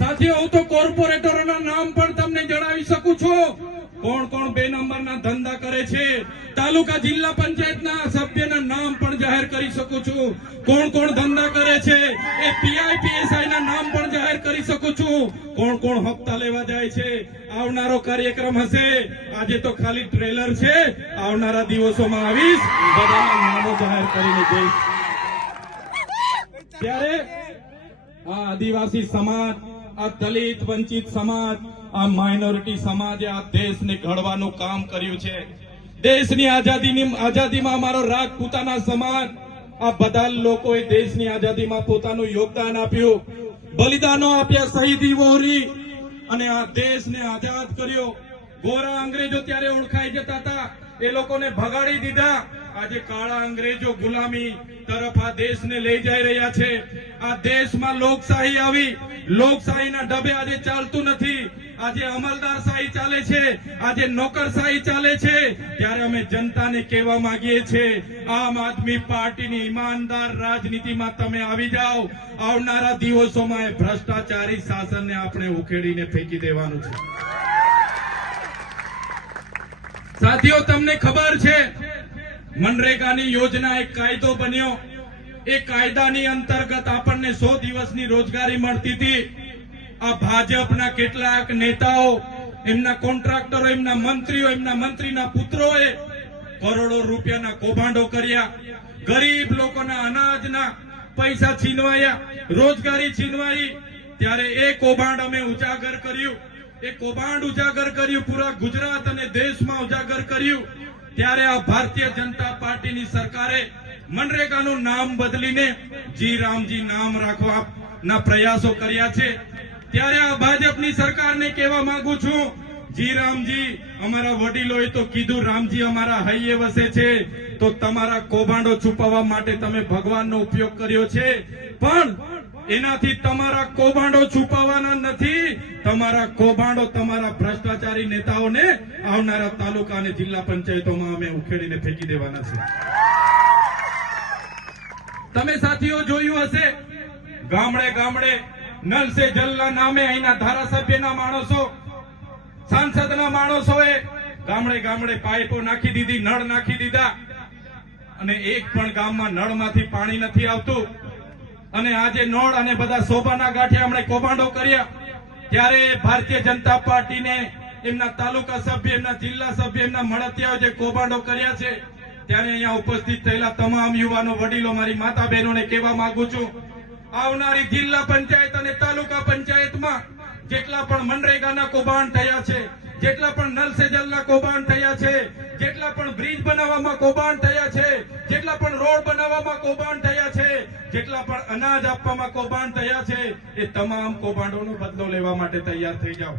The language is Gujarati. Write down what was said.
સાથીઓ, હું તો કોર્પોરેટરોના નામ પણ તમને જણાવી શકું છું. કોણ કોણ 2 નંબરના ધંધા કરે છે. તાલુકા જિલ્લા પંચાયતના સભ્યના નામ પણ જાહેર કરી શકું છું. કોણ કોણ ધંધા કરે છે એ PIPSI ના નામ પણ જાહેર કરી શકું છું. કોણ કોણ હપ્તા લેવા જાય છે. આવનારો કાર્યક્રમ હશે. આજે તો ખાલી ટ્રેલર છે. આવનારા દિવસોમાં આવીશ, બધાના નામો જાહેર કરીને જઈશ. ત્યારે આ આદિવાસી સમાજ, આ દલિત વંચિત સમાજ, આ માઇનોરિટી સમાજે આ દેશને ઘડવાનું કામ કર્યું છે. દેશની આઝાદીમાં અમારો રાજપૂતાના સમાજ, આ બધા લોકોએ દેશની આઝાદીમાં પોતાનું યોગદાન આપ્યું, બલિદાનો આપ્યા, શહીદી વહોરી અને આ દેશને આઝાદ કર્યો. ગોરા અંગ્રેજો ત્યારે ઓળખાઈ જતા હતા, એ લોકોને ભગાડી દીધા. આજે કાળા અંગ્રેજો ગુલામી તરફ આ દેશને લઈ જઈ રહ્યા છે. આ દેશમાં લોકશાહી આવી. લોકશાહીના ડબે આજે ચાલતું નથી. આજે અમલદારશાહી ચાલે છે, આજે નોકરશાહી ચાલે છે. ત્યારે અમે જનતાને કહેવા માંગીએ છીએ, આમ આદમી પાર્ટીની ઈમાનદાર રાજનીતિમાં તમે આવી જાઓ. આવનારા દિવસોમાં એ ભ્રષ્ટાચારી શાસનને આપણે ઉખેડીને ફેંકી દેવાનું છે. સાથીઓ, તમને ખબર છે, મનરેગાની યોજના એક કાયદો બન્યો. એ કાયદાની અંતર્ગત આપણને 100 દિવસની રોજગારી મળતી હતી. આ ભાજપના કેટલાક નેતાઓ, એમના કોન્ટ્રાક્ટરો, એમના મંત્રીઓ, એમના મંત્રીના પુત્રોએ કરોડો રૂપિયાના કૌભાંડો કર્યા. ગરીબ લોકોના અનાજના પૈસા છીનવાયા, રોજગારી છીનવાઈ. ત્યારે એ કૌભાંડ અમે ઉજાગર કર્યું. એ કૌભાંડ ઉજાગર કર્યું, પૂરા ગુજરાત અને દેશમાં ઉજાગર કર્યું. ત્યારે આ ભારતીય જનતા પાર્ટીની સરકારે મનરેગાનું નામ બદલીને જી રામજી નામ રાખવાના પ્રયાસો કર્યા છે. ત્યારે આ ભાજપની સરકારને કહેવા માંગુ છું, જી રામજી, અમારા વડીલોએ તો કીધું, રામજી અમારા હૈયે વસે છે. તો તમારા કૌભાંડો છુપાવવા માટે તમે ભગવાનનો ઉપયોગ કર્યો છે, પણ એનાથી તમારા કૌભાંડો છુપાવવાના નથી. તમારા કૌભાંડો તમારા ભ્રષ્ટાચારી નેતાઓને આવનારા તાલુકા અને જિલ્લા પંચાયતોમાં અમે ઉખેડીને ફેંકી દેવાના છે. તમે સાથીઓ જોયું હશે, ગામડે ગામડે નલ સે જલના નામે અહીંના ધારાસભ્યના માણસો, સાંસદના માણસોએ ગામડે ગામડે પાઇપો નાખી દીધી, નળ નાખી દીધા, અને એક પણ ગામમાં નળમાંથી પાણી નથી આવતું. અને આજે નળ અને બધા શોભાના ગાંઠિયા અમને કૌભાંડો કર્યા. ત્યારે ભારતીય જનતા પાર્ટીને એમના તાલુકા સભ્ય, એમના જિલ્લા સભ્ય, એમના મળતિયાઓ જે કૌભાંડો કર્યા છે, ત્યારે અહીંયા ઉપસ્થિત થયેલા તમામ યુવાનો, વડીલો, મારી માતા બહેનોને કહેવા માંગુ છું, આવનારી જિલ્લા પંચાયત અને તાલુકા પંચાયતમાં જેટલા પણ મનરેગાના કૌભાંડ થયા છે, જેટલા પણ નલ સે જલના કૌભાંડ થયા છે, જેટલા પણ બ્રિજ બનાવવામાં કૌભાંડ થયા છે, જેટલા પણ રોડ બનાવવામાં કૌભાંડ થયા છે, જેટલા પણ અનાજ આપવામાં કૌભાંડ થયા છે, એ તમામ કૌભાંડોનો બદલો લેવા માટે તૈયાર થઈ જાઓ.